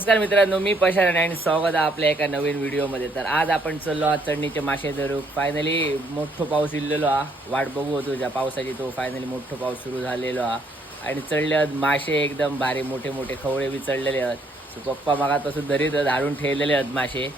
नमस्कार मित्रांनो, मी पशार आणि स्वागत आहे आपल्या एका नवीन व्हिडिओमध्ये. तर आज आपण चाललो आहात चढणीचे मासे धरू. फायनली मोठं पाऊस इल्लेलो हा, वाट बघू होतो ज्या पावसाची, तो फायनली मोठं पाऊस सुरू झालेलो हा. आणि चढले आहेत मासे, एकदम भारी मोठे मोठे खवळे बी चढलेले आहेत. सो पप्पा मागापासून धरीत धाडून ठेवलेले आहेत मासे.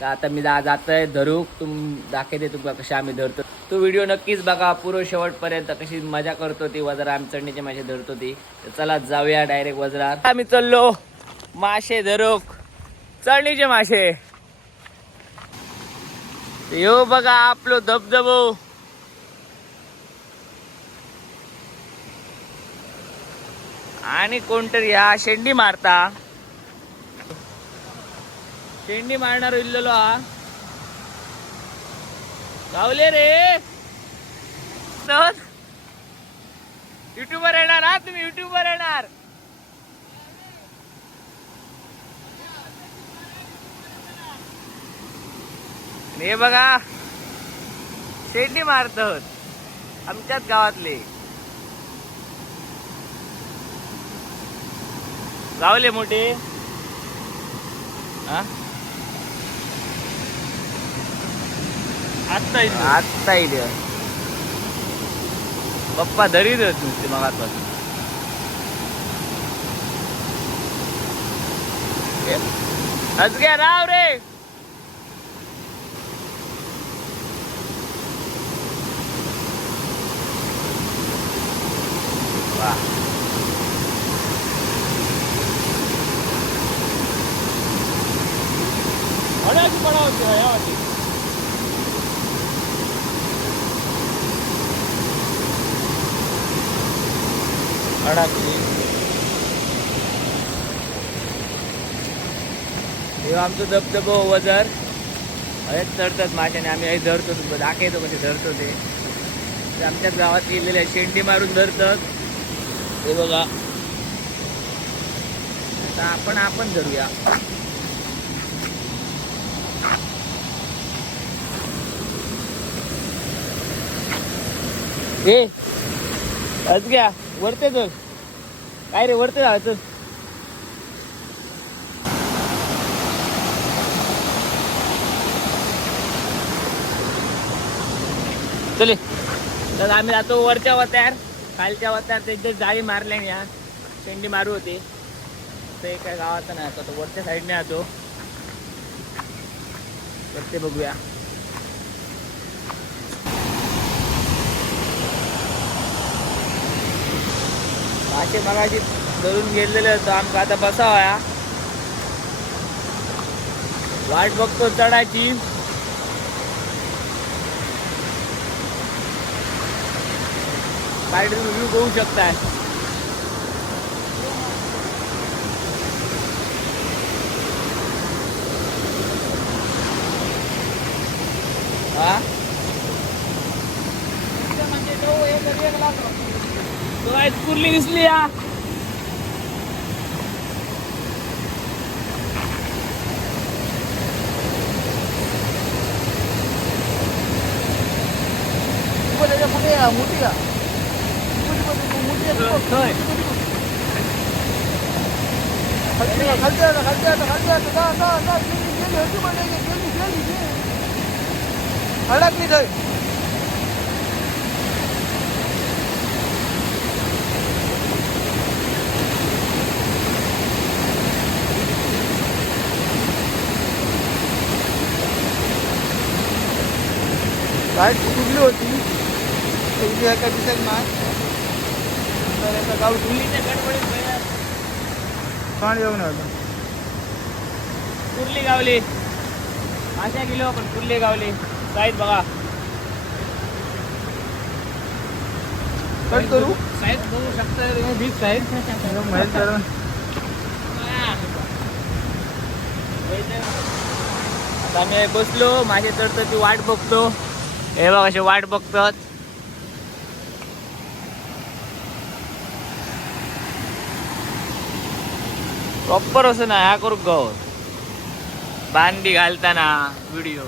तर आता मी जात आहे धरू, दाखवते तुमका कसे आम्ही धरतो. तो व्हिडिओ नक्कीच बघा पूर्ण शेवटपर्यंत, कशी मजा करतो ती वजरा, आम्ही चढणीचे मासे धरतो ती. तर चला जाऊया डायरेक्ट वजरात. आम्ही चाललो मासे धरूक, चढणीचे मासे. यो बघा आपलो धबधबो. आणि कोणतरी हा शेंडी मारता, शेंडी मारणार इल्लेलो हा. गावले रे, युट्यूबर येणार हा तुम्ही, युट्यूबर येणार. हे बघा शेंडी मारतात आमच्याच गावातले. गावले मोठे हा, आत्ता येईल पप्पा धरीत नुसते मगापासून. हसग्या राव रे. अडाकी पडावते यावरती. अडाकी हे आमचं धबधबो वजर. हेच चढतात माझ्याने, आम्ही हे धरतो, दाखवतो कसे धरतो ते. आमच्याच गावात गेलेले शेंडी मारून धरतात. हे बघा, आता आपण धरूया. हे आज घ्या वरते तर काय रे, वरते जायचं. चले तर आम्ही जातो वरच्या वत्यार, खालच्या वत्यार ते जाळी मारल्या या शेंडी मारू होते. ते काय गावात नाही आता, तो वरच्या साईडने जातो, ते बघूया. मासे मगाशी धरून गेलेले होतो, आमका आता बसावया. वाट बघतो चढायची. साईड व्ह्यू बघू शकताय. हा तो आज कुर्ली दिसली या. मोठी का अडकली थंय. लाईट फुटली होती, एका दिसायला नाही तर एका गाव कुर्लीच्या गडबडीत पाणी येऊन आलं. कुर्ली गावली, माशा गेलो पण कुर्ली गावली. साईज बघा, कट करू साईज बघू शकता, बीच साईज माहित करून. आता आम्ही बसलो, मासे चढतो ती वाट बघतो. हे बघ असे वाट बघतात. प्रॉपर असं ना ह्या करू गवत बांधी घालताना व्हिडिओ.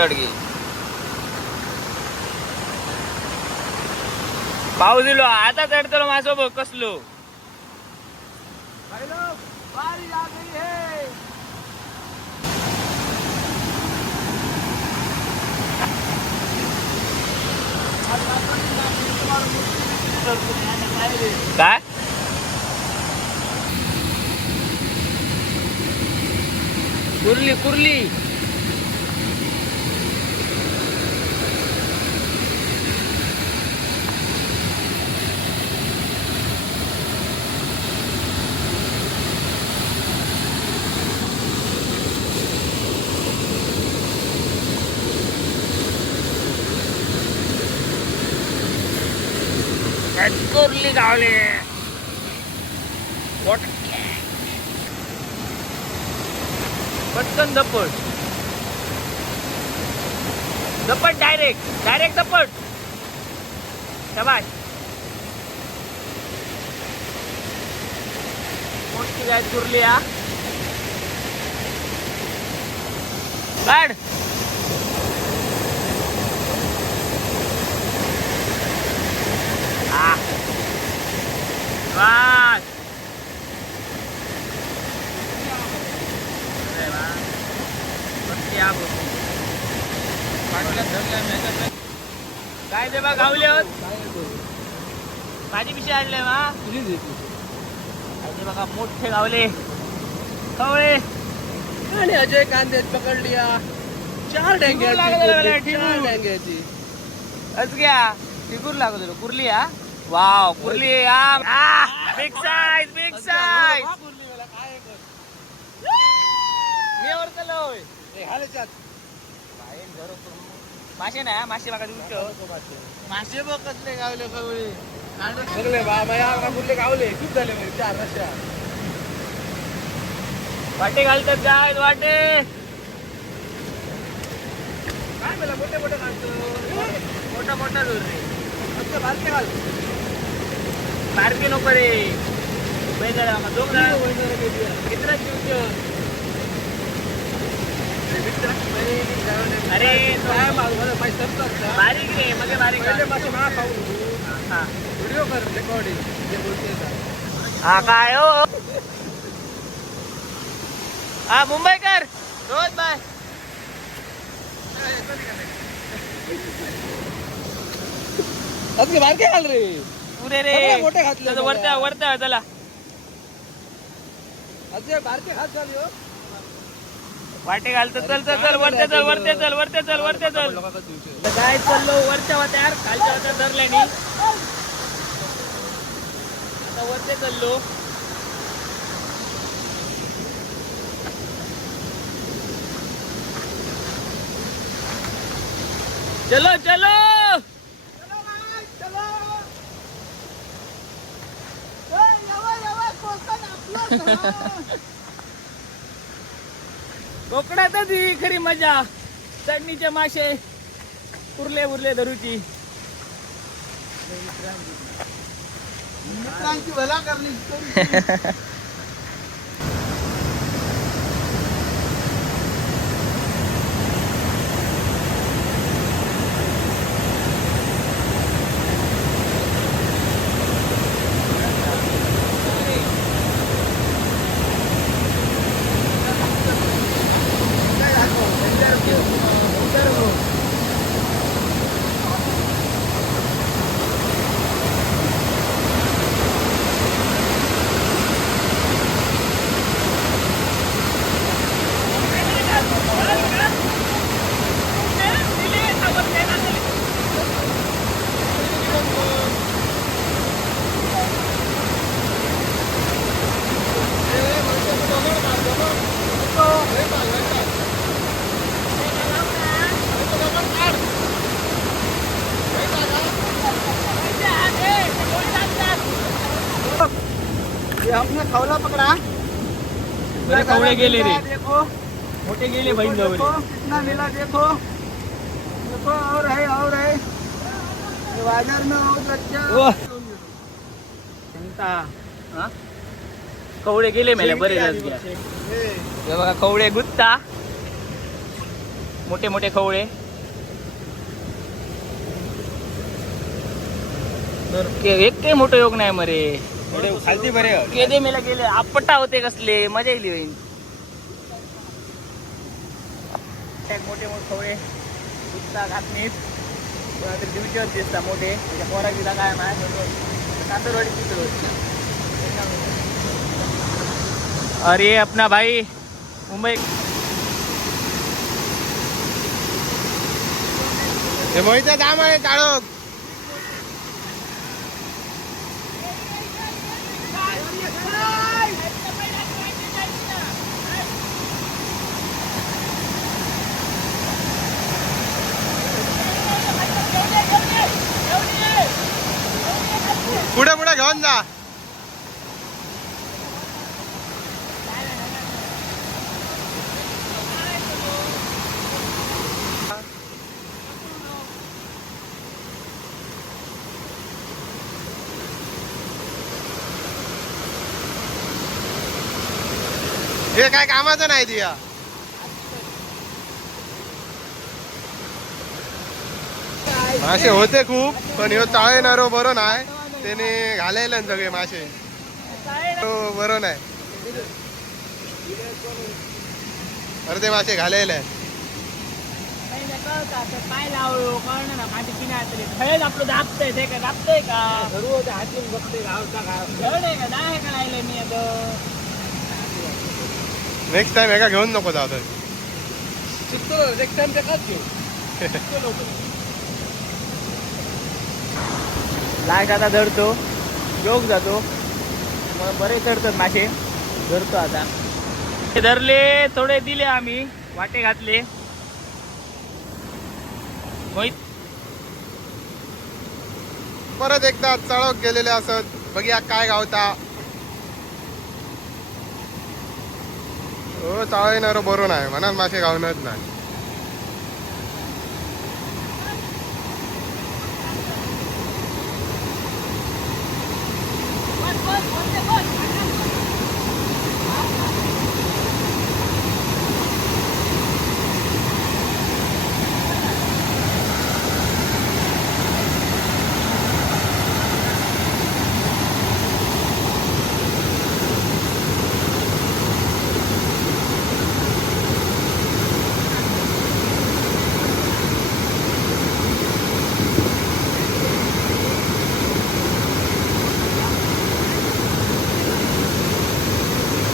चढ पाऊस दिलो आता चढतो माझो बघ कसलो काय कुर्ली कुर्ली कुर्ली गावले पटकन दपट दपट डायरेक्ट दपट शाबाश मोठी गाय कुर्ली हा काढ वाह काय ते बा गावले होत भाजी पिशी आणले मा बघा मोठे गावले खवळे आणि अजय कांदे पकडली 4 डेंग्याची घ्या टिकूर लागत कुर्ली हा वाव कुर्ली बिग साईज मी वर चलोय मासे ना मासे बघा मासे बघ कसले गावले खवळे सगळे बाबा या कुठले गावले खूप झाले म्हणजे 4 रश्या वाटे घालतात काय वाटे काय मला मोठे घालतो मोठा दूर रे बारके घाल बारके नको रे दोन मित्र अरे बारीक रे मध्ये बारीक व्हिडिओ कर रेकॉर्डिंग जे बोलते हा काय हो हा मुंबईकर रोज बाय बारके घाल रे पुरे रे मोठे घातले वरत्या चला बारके घात झाली हो वाटे घालतो चल वरते चल काय चाललो वरच्या वाट्यावर खालच्या वाट्यावर धरल्यानी आता वरते चाललो चलो कोकणातच ही खरी मजा चढणीचे मासे उरले धरूची मित्रांची भला करली हमने खवला पकड़ा मेरे कवड़े गेले रे देखो मोठे गेले बहीण देखो कितना मिला देखो देखो और है ये बाजार में बहुत अच्छा कवडे गेले मेले बरे हे बघा कवडे गुत्ता मोठे मोठे खवळे. एक काही मोठं योग नाही मरे. खालती बरे केदे मेला गेले आपटा होते कसले मजा येईल होईल. मोठे मोठे खवळे दुसरा घातनीत दिवशीवर दिसता मोठे त्याच्या पोरा गेला काय माय कांदरवाडी तिथं. अरे अपना भाई मुंबई मोहितचा दाम आहे टाळक. पुढे पुढे घेऊन जा. हे काय कामाचं नाही दिया. मासे होते खूप पण ह्यो चाळणारो बरो नाही. त्याने घालायला सगळे मासे बरो नाही. अर्धे मासे घालायला पाय लावलो कळणार ना माझी किनारी खळेच आपलं दाबतंय ते का दाबतंय का हातून बघतोय गावचा गाव का नाही का राहिलं मी आता. नेक्स्ट टाइम एका घेऊन नको जाऊ. नेक्स्ट टाइम ते काच घेऊ. लास्ट आता धरतो योग जातो मग बरे चढतात मासे धरतो आता. ते धरले थोडे दिले आम्ही वाटे घातले. परत एकदा चळक गेलेले असत बघूया काय गावता. हो चाळणारो बरो नाही म्हणाल मासे गावणच नाही.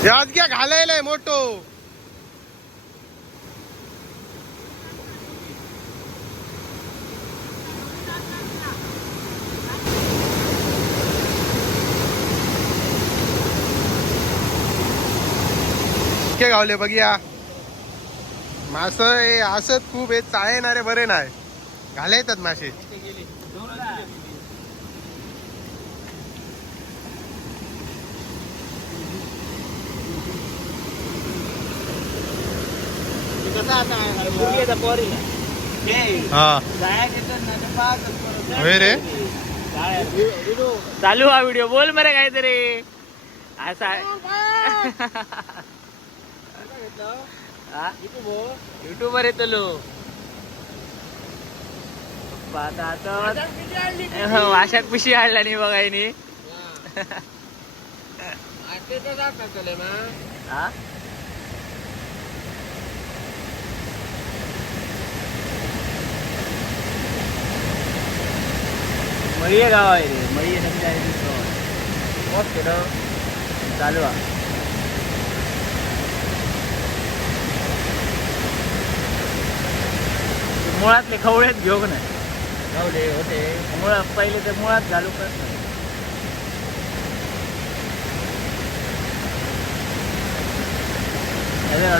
आज क्या घालायलाय मोठो. इतके गावले बघूया. मास असत खूप हे चाळणारे बरे नाही घाले येतात मासे. रे चालू हा व्हिडिओ बोल मरे काहीतरी असा युट्यूबर येतो लो. वाशाक पिशी आणला नाही बघायनी. मळीये गाव आहे रे. मळीये चालू आहे. मुळातले खवळेच घेऊ ना गावले होते मुळात पहिले तर मुळात घालू का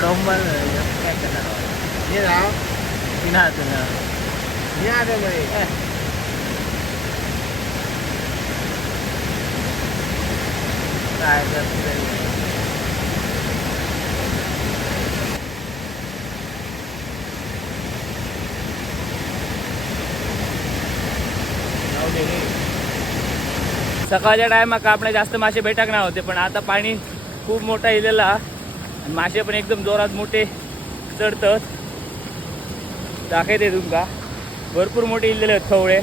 डोंबर काय करणार काय सकाळच्या टायमाक आपले जास्त मासे भेटक नाही होते पण आता पाणी खूप मोठा इलेला आणि मासे पण एकदम जोरात मोठे चढतात. दाखवते तुमका भरपूर मोठे इल्लेले आहेत खवळे.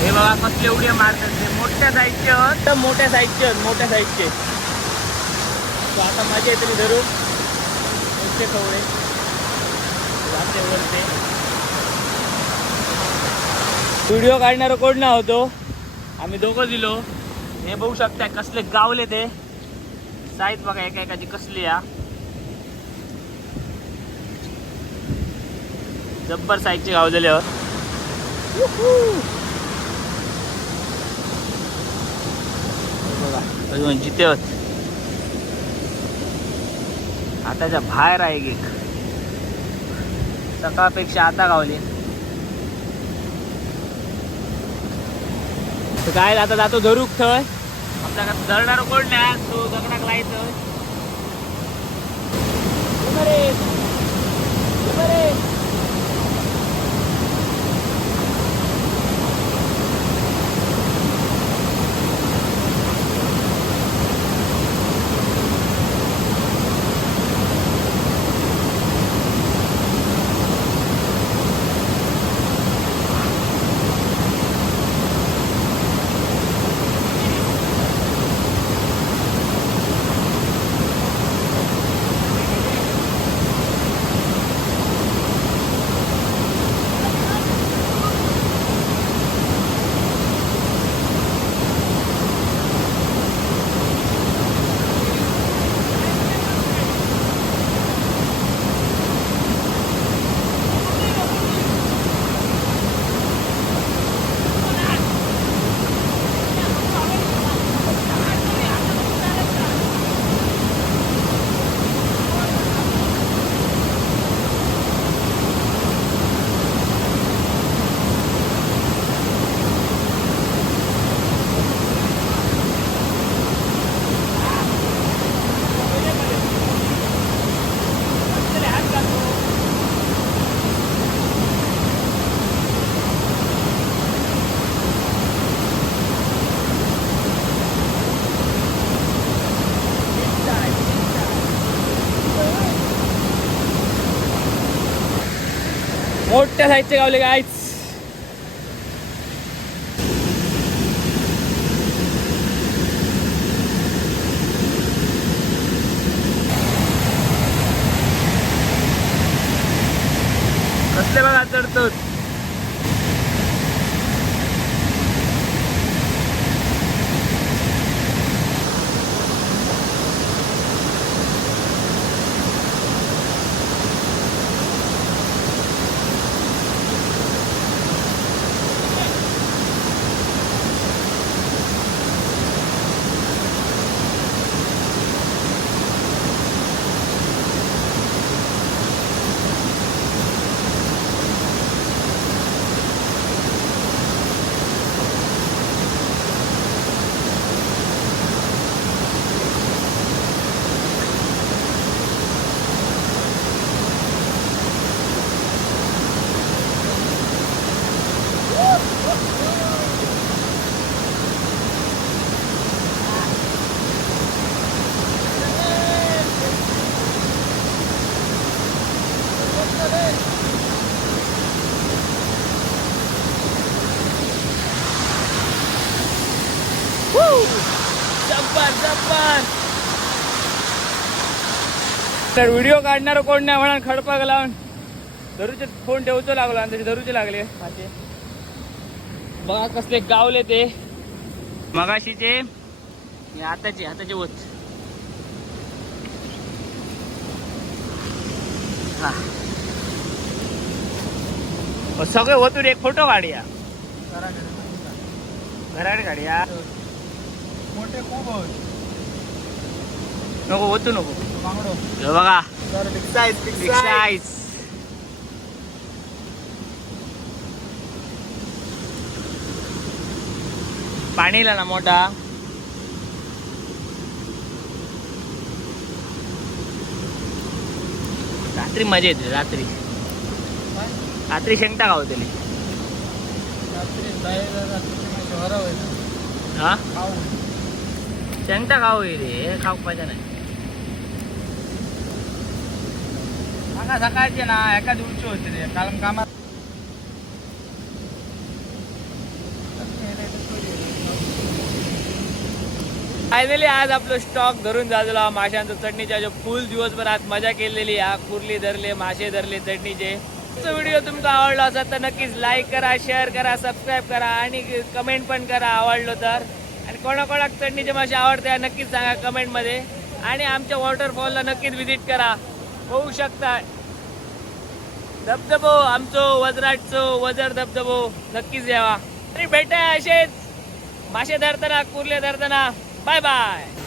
हे बघा कसले उड्या मारतात ते मोठ्या साईजचे आहेत, मोठ्या साईजचे आहेत, मोठ्या साईजचे. तो आता मजा येते धरून मोठे खवळे जाते वरते. व्हिडिओ काढणारा कोण ना होतो, आम्ही दोघं दिलो. हे बघू शकता कसले गावले ते साईज बघा एका एकाची कसली या जब्बर साईजचे गावलेले आहेत. बघा अजून जिथे आहेत आताच्या बाहेर आहे एक सकाळपेक्षा आता गावले. तर काय आता जातो धरूक थय आपल्याकडे धरणार कोण नाही तो दगडाक लायचं. मोठ्या साईजचे गावले गायच. कसले बघा चढतो. तर व्हिडिओ काढणार कोण नाही म्हणून खडपा लावून धरूचे फोन ठेवतो लागलो आणि त्याचे धरूचे लागले मासे. बघा कसले गावले ते मगाशीचे आताचे होत. हा सगळे होतून एक फोटो काढूया घराकडे काढूया. मोठे खूप नको होतू नको हे बघा बिग साईज. पाणीला ना मोठा रात्री मजा येते. रात्री शेंगटा गावतली हा शेंगटा खाऊ रे खाऊ पाहिजे नाही सकाळचे ना एका दिवशी होते रे कारण कामात फायनली आज आपलं स्टॉक धरून झालेला माशांचं चटणीच्या जो फुल दिवसभर आज मजा केलेली हा कुर्ली धरले मासे धरले चटणीचे व्हिडिओ तुमचा आवडला असेल तर नक्कीच लाईक करा शेअर करा सबस्क्राईब करा आणि कमेंट पण करा आवडलो तर आणि कोणाकोणाक चटणीचे मासे आवडते नक्कीच सांगा कमेंटमध्ये आणि आमच्या वॉटरफॉलला नक्कीच व्हिजिट करा होऊ शकता धबधबो आमचो वजराटचो वजर धबधबो नक्कीच यावा तरी भेटा असेच मासे धरताना कुर्ले धरताना बाय बाय